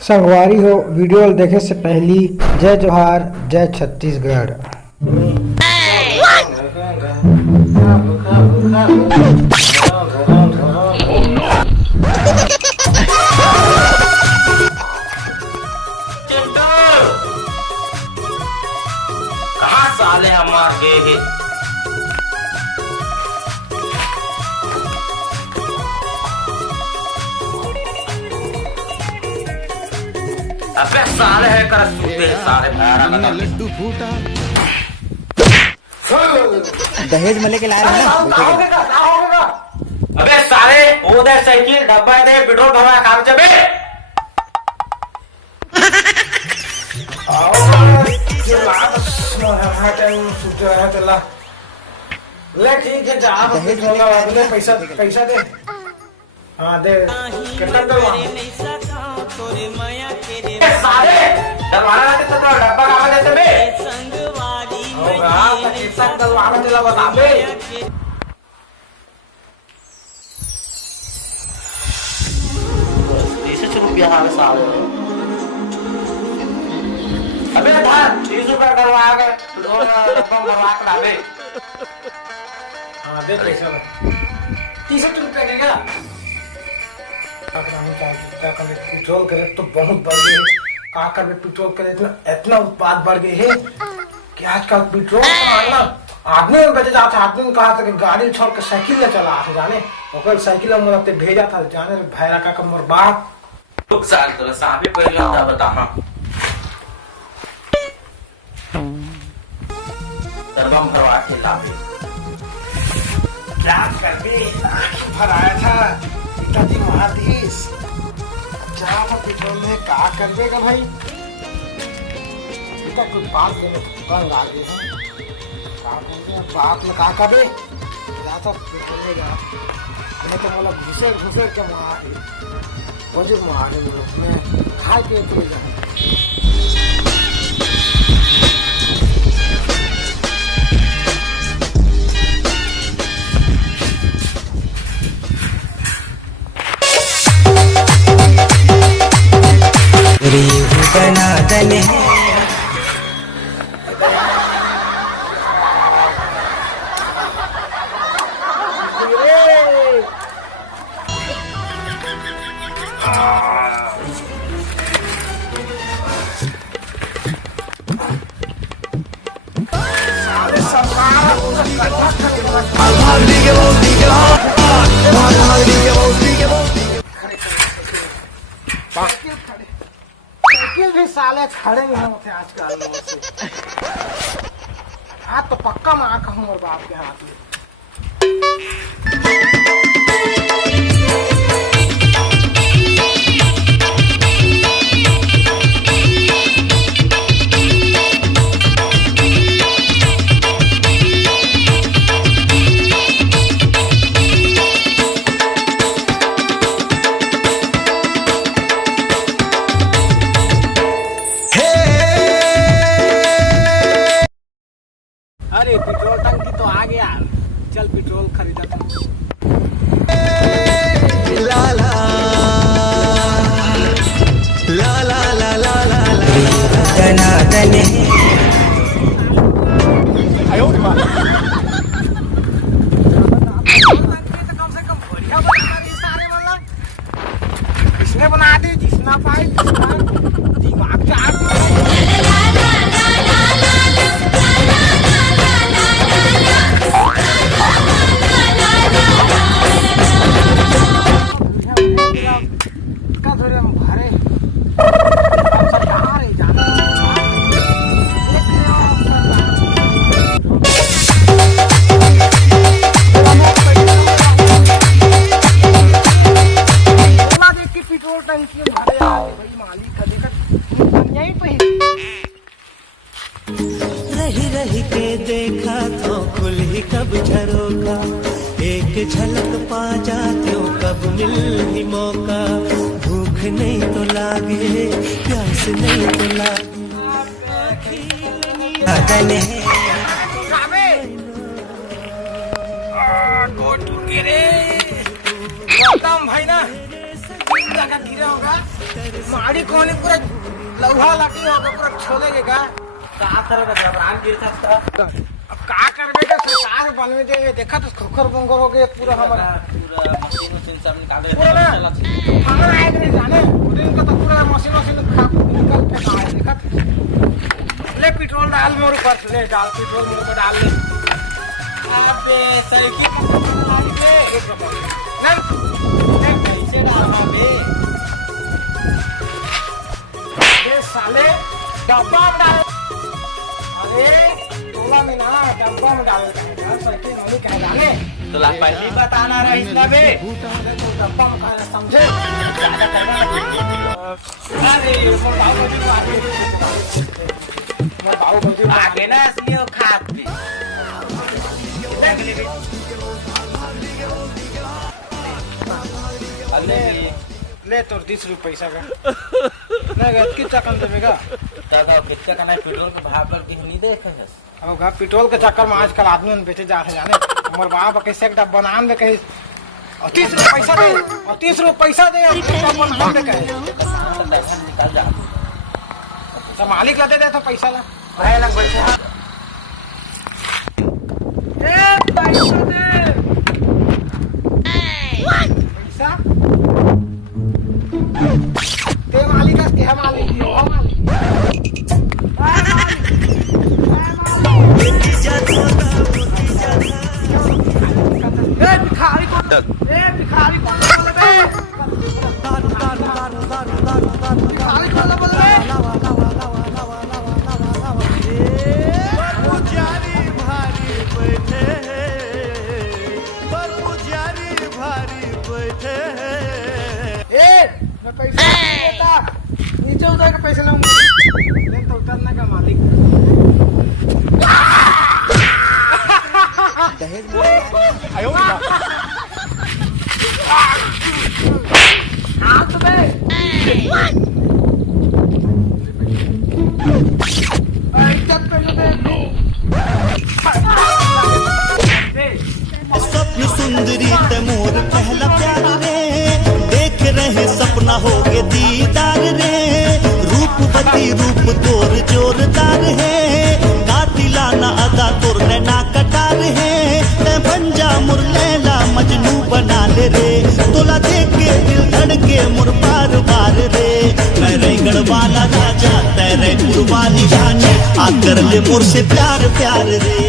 संगवारी हो, वीडियो देखे से पहली जय जोहार, जय छत्तीसगढ़। कहाँ साले हम मार गए हैं? अबे साले है कर सूते सारे भाड़ा लड्डू फूटा दहेज मले के लाए हैं ना। अबे साले वो दे साइकिल डब्बा दे पेट्रोल भरवा काम चबे ठीक है, जा पैसा पैसा दे। हाँ दे, कितना डलवा साले डलवाना रहते तो डब्बा काम देते बे होगा, कितना डलवाना चला बता बे। 30 रुपया है साले। अबे था 30 रुपया डलवा के पेट्रोल डब्बा भरवा के लाबे। हाँ दे पैसा 30 रुपया देगा। क्या करे, पेट्रोल करे तो बहुत बढ़ गए। क्या करे, पेट्रोल करे इतना उत्पाद बढ़ गए है कि आजकल पेट्रोल मांगना आदमी में बचे जाता। आदमी ने कहा था कि गाड़ी छोड़ के साइकिल ले चला आते जाने, और साइकिल में भेजा था जाने भैरा का मोर बाप लोग साल तो साहब पे गया बता। हाँ डब्बा भरवा के लाबे। क्या कर बे, भर आया था पिताजी महाधीश जहाँ पर पेट्रोल में क्या कर देगा भाई। पिता कुछ बात लेने तंग आ गए हैं, बाप में कहा कर जाता पेट्रोल में गया। मैं तो बोला घुसे घुसे के मारे मुझे मारे मैं खाए पे तो जा। बना दले साइकिल भी साले खड़े नहीं होते आजकल। हाथ तो पक्का मार कहूँ और बाप के हाथ में। अरे पेट्रोल टंकी तो आ गया, चल पेट्रोल खरीदा था। ला ला ला ला ला ला ला बना दले कम से कम बढ़िया बना रही सारे वाला। किसने बना दी, जिसना पाए दिमाग चार पेट्रोल टंकी भरे भाई मालिक का देखा यहीं पे रही रही के देखा तो खुल ही कब झरोका, एक झलक पा जाते हो कब मिल ही मौका। भूख नहीं तो लागे, प्यास नहीं तो लागे दले भाई ना गिरा होगा। माड़ी कोने पूरा लौहा लगी होगा पूरा छोड़ेगे का का करेगा जबरान गिर सकता अब का करबे का सरकार बनवे दे देखा तो खोखर बंगर हो गए पूरा हमारा पूरा मशीन सब निकाल दे पूरा ना हमारा आए नहीं जाने उधर का तो पूरा मशीन खा निकल के आए देखा ले पेट्रोल डाल मोर ऊपर ले डाल पेट्रोल मोर ऊपर डाल ले अबे सड़की मारी पे नहीं कैसे डालना बे ये साले डब्बा में डाल अरे टोला में ना डब्बा में डाल सड़की मम्मी कह जाने तो ला पहली बताना रही ना बे डब्बा में कह समझे अरे वो बाबू बंदी आगे ना असली वो खाद भी अले ले तोर 20 रुपये पैसा का नहीं गत की चक्कर देवेगा दादा कितना का नहीं पेट्रोल के भाव पर कहीं नहीं देखे है अब घर पेट्रोल के चक्कर में आजकल आदमी बेचे जा रहे जाने मोर बाप कैसे एक डब्बा बनान दे कहीं 30 रुपये पैसा दे और 30 रुपये पैसा दे और डब्बा बनान दे कहे निकाल जा तो मालिक ला दे तो पैसा ला भाई लग बैठे ए पैसा दे पैसा ते मालिक के हम मालिक हो मालिक भिखारी कौन बोले बे भिखारी कौन बोले बे मैं पैसा नहीं देता नीचे उतर के पैसे लाऊंगा ले तो उतरने का मालिक दहेज आयो हाथ में इज्जत पे जो दे स्वप्न सुंदरी ते मोर पहला प्यार रे देख रहे सपना हो गए दीदार रे रूपवती रूप तोर जोरदार है कातिलाना अदा तोर नैना कटार है ते भंजा मुर लैला मजनू बना ले रे तोला देख के दिल धड़के मुर बार बार रे मैं रेगड़ वाला राजा तेरे पुरवाली रानी आकर ले मुर से प्यार प्यार रे।